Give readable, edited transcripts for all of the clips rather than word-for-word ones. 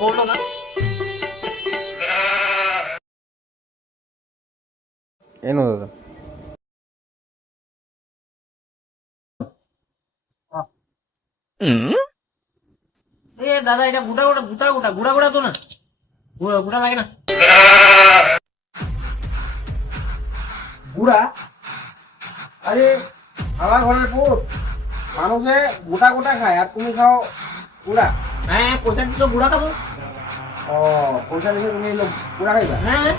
করলো না। এনো দাদা। এ দাদা এটা গোটা গোটা গোটা গোটা গোটা গোটা তো না, গোটা লাগে না। গুড়া? আরে আমার ঘরের পুত মানুষে গোটা গোটা খায় আর তুমি খাও গুড়া? হ্যাঁ পয়সা দিল গোটা খাবো। ও পয়সা দিলে তুমি লোক গুড়া খাইবা? হ্যাঁ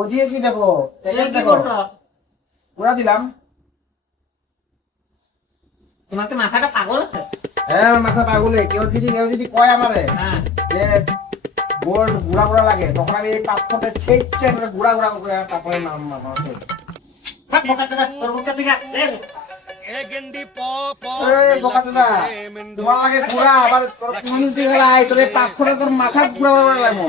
ওদিকে কি দেখো? এটা কি দেখো করতো? গুড়া দিলাম। তোমার কি মাথাটা পাগল? হ্যাঁ আমার মাথা পাগলে। কেউ যদি কয় আমারে হ্যাঁ যে গোড় গুড়া গুড়া লাগে তখন আমি এই পাথরটা ছেঁচে গুড়া গুড়া করে তারপরে নাম মামাকে। ভাগ বোকা দাদা, তোর বোকা থেকে বোকা দাদা তোমার লাগে গুড়া আবার তোর কোন দিকে লাই তোর পাথরে তোর মাথা গুড়া গুড়া লাগে।